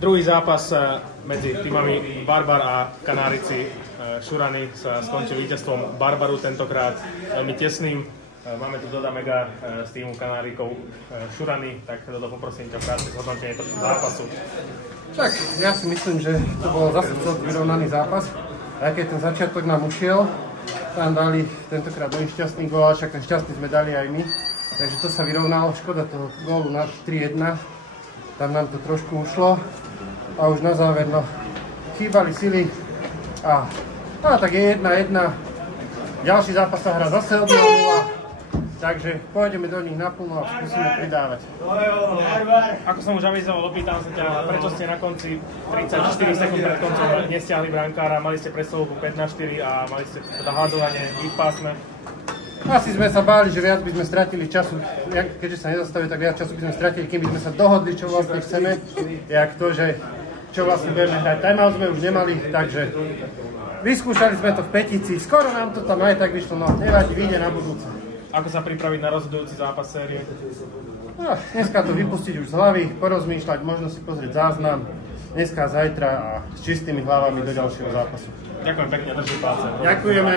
Druhý zápas medzi týmami Barbar a Kanárici Šurany sa skončil víťazstvom Barbaru, tentokrát veľmi tesným. Máme tu Doda Mega z týmu Kanárikov Šurany, tak Dodo, poprosím ťa krátke zhodnotenie tohto zápasu. Tak, ja si myslím, že to bol zase celý vyrovnaný zápas. Aj keď ten začiatok nám ušiel, tam dali tentokrát veľmi šťastný gól, ale však ten šťastný sme dali aj my. Takže to sa vyrovnalo, škoda toho gólu na 3-1. Tam nám to trošku ušlo. A už na záver, no, chýbali sily. A tak je 1-1. Ďalší zápas sa hrá zase od 0-0. Takže pôjdeme do nich naplno a skúsime pridávať. Ako som už avizoval, opýtam sa ťa, prečo ste na konci 34 sekúnd pred koncom nestiahli brankára, mali ste presovku 5-4 a mali ste teda hádzovanie v pásme? Asi sme sa báli, že viac by sme stratili času, keďže sa nezastavili, tak viac času by sme stratili, kým by sme sa dohodli, čo vlastne chceme, jak to, že čo vlastne budeme hrať. Timeout sme už nemali, takže vyskúšali sme to v petici, skoro nám to tam aj tak vyšlo, no nevadí, vyjde na budúce. Ako sa pripraviť na rozhodujúci zápas série? No, dneska to vypustiť už z hlavy, porozmýšľať, možno si pozrieť záznam, dneska, zajtra a s čistými hlavami do ďalšieho zápasu. Ďakujem pekne, držím palce. Ďakujeme.